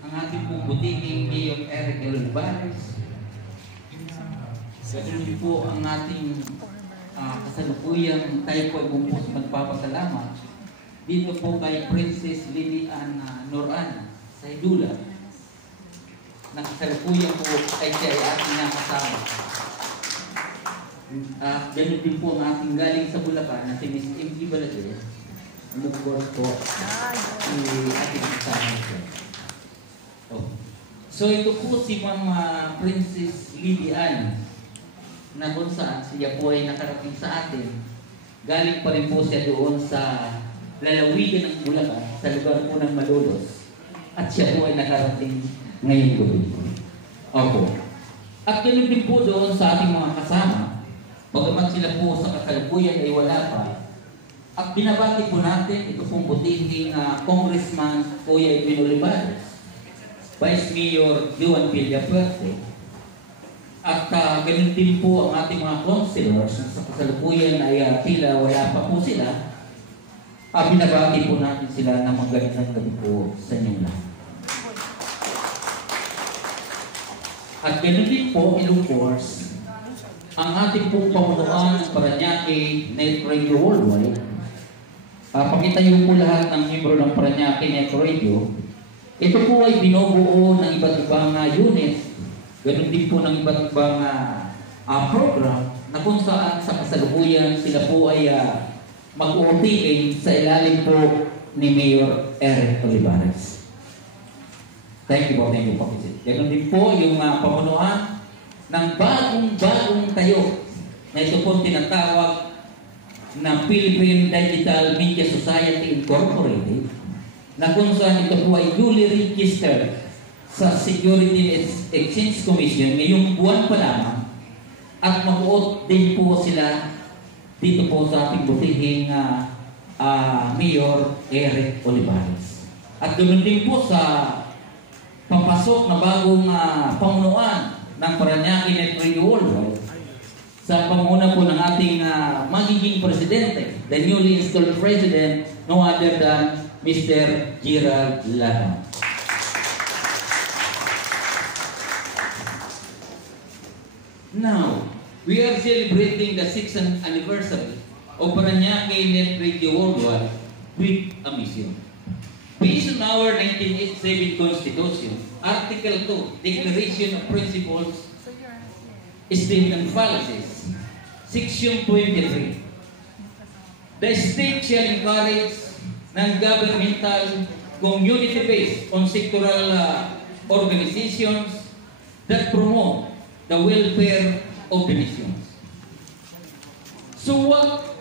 ang ating pong butihing Mayor Eric Olivares. Ganoon din po ang ating kasalukuyang tayo po ay bumuhos magpapasalamat dito po kay Princess Lilian Noran sa Idula. Nakasalukuyan po ay siya ay ating nakasama. Ganoon din po ang ating galing sa Bulacan na si Miss M.G. Balaguer. Umugos po si ating kasama siya. So ito po si Ma'am Princess Lilian na kung saan siya po ay nakarating sa atin. Galing pa rin po siya doon sa lalawigan ng Bulacan, sa lugar po ng Malolos. At siya po ay nakarating ngayong gabi. Opo. At ganoon din po doon sa ating mga kasama, bagamat sila po sa kasalukuyan ay wala pa. At binabati po natin ito pong butihing Congressman Kuya Edwin Olivares, Vice Mayor Juan Villafuerte, at ganun din po ang ating mga councilors sa kasalukuyan ay tila wala pa po sila. Binabati po natin sila na magandang gabi po sa inyong lahat. At ganun din po, in course, ang ating pong pamunuan ng Parañaque Net Radio Worldwide. Pakita niyo po lahat ng membro ng Parañaque Net Radio. Ito po ay binubuo ng iba't ibang unit. Ganun din po ng iba't ibang program na kung saan sa kasalukuyan sila po ay mag-uutigin sa ilalim po ni Mayor Eric Olivares. Thank you po, Pakisip. Ganun din po yung pamunuan ng bagong tayo na ito po tinatawag na Philippine Digital Media Society Incorporated, na kung saan ito po ay duly registered sa Security Exchange Commission ngayong buwan pa lamang, at mag-uot din po sila dito po sa ating butihing Mayor Eric Olivares. At ganoon din po sa papasok na bagong pamunuan ng Parañaque Net Radio Worldwide sa pamuna po ng ating magiging presidente, the newly installed president, no other than Mr. Gerald Laban. Now, we are celebrating the 6th anniversary of Parañaque Net Radio Worldwide with a mission. Based on our 1987 Constitution, Article 2, Declaration of Principles, Statement Policies, Section 23. The state shall encourage non-governmental community-based on sectoral organizations that promote the welfare of the nations. So what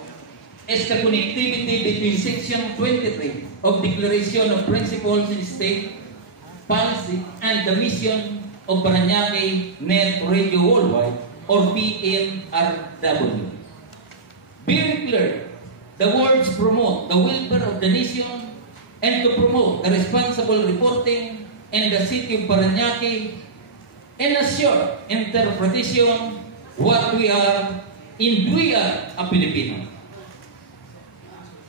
is the connectivity between Section 23 of Declaration of Principles in State Policy and the mission of Parañaque Net Radio Worldwide, or PNRW? Very clear, the words promote the welfare of the nation and to promote the responsible reporting in the city of Parañaque and a short interpretation what we are and we are a Pilipino.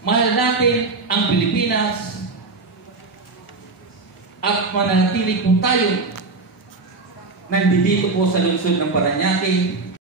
Mahal natin ang Pilipinas at mananatili po tayo nandito po sa lungsod ng Parañaque